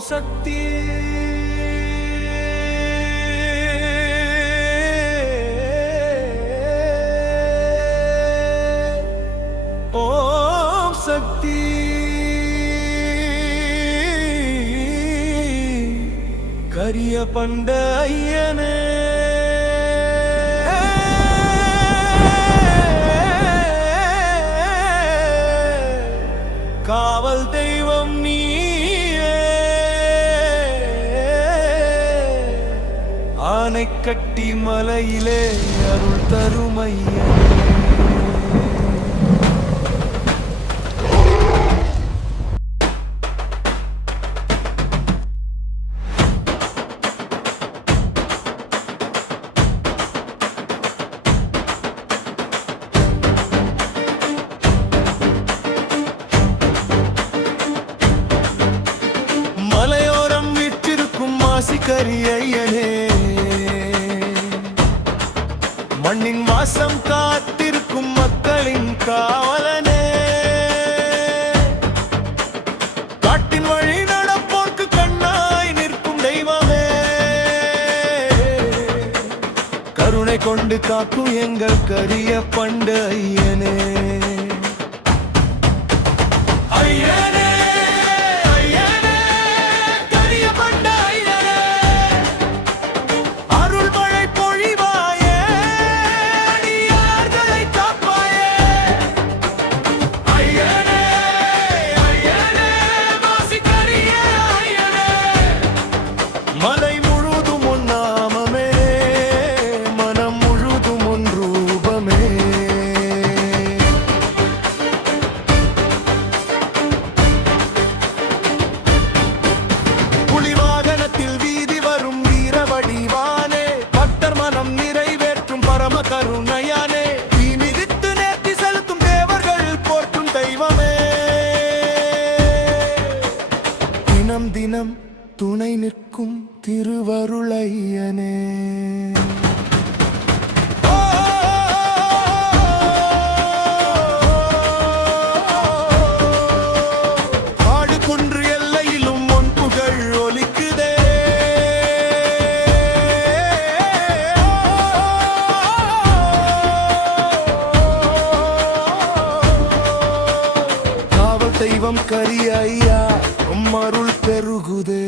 சக்தி ஓம் சக்தி கரிய பண்ட ஐயனே காவல் தெய்வம் நீயே ஆனை கட்டி மலையிலே அருள் தருமையே கரியையனே மண்ணின் வாசம் காத்திருக்கும் மக்களின் காவலனே காட்டின் வழி நடப்போர்க்கு கண்ணாய் நிற்கும் தெய்வமே கருணை கொண்டு காக்கும் எங்கள் கரிய பண்டு ஐயனே ஐயனே மலை முழுதும் உன் நாமமே மனம் முழுதும் உன் ரூபமே புலி வாகனத்தில் வீதி வரும் வீர வடிவானே பக்தர் மனம் நிறைவேற்றும் பரம கருணையானே தீ மிதித்து நேர்த்தி செலுத்தும் தேவர்கள் போற்றும் தெய்வமே தினம் தினம் துணை நிற்கும் திருவருளையனே காடு குன்று எல்லையிலும் உன் புகழ் ஒலிக்குதே காவல் தெய்வம் கரிய ஐயா உம் அருள் பெருகுதே